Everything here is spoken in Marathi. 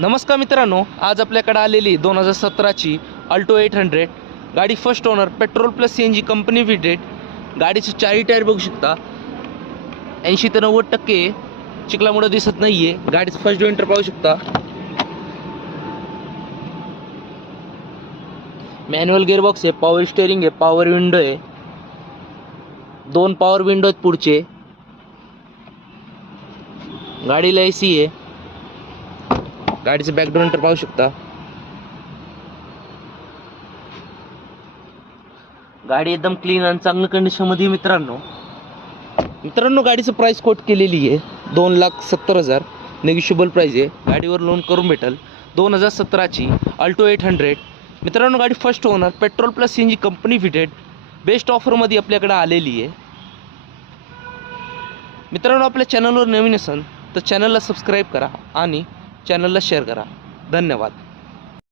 नमस्कार मित्रांनो, आज आपल्याकडे आलेली 2017ची अल्टो 800 गाडी first owner petrol plus CNG company fitted. गाडीचे चारही टायर बघू शकता, 80 ते 90% चिखलामुळे दिसत नाहीये। गाडीचं फर्स्ट जोइंटर पाहू शकता, मॅन्युअल गिअरबॉक्स आहे, पॉवर स्टेअरिंग आहे, पॉवर विंडो आहे, 2 पॉवर विंडो आहेत पुढचे। गाडीला AC आहे। गाडीचं बॅक डोर पाहू शकता। गाडी एकदम क्लीन आणि चांगल्या कंडिशन मध्ये मित्रांनो गाडीचं प्राइस कोट केलेली आहे 2,70,000 नेगोशिएबल प्राइस आहे। गाडीवर लोन करून भेटल। 2017ची अल्टो 800 मित्रांनो, गाडी first owner petrol plus CNG company fitted best offer मध्ये आपल्याकडे आलेली आहे। मित्रांनो, आपल्या चॅनलवर नवीन असाल तर चॅनलला सबस्क्राईब करा आणि चॅनलला शेअर करा। धन्यवाद।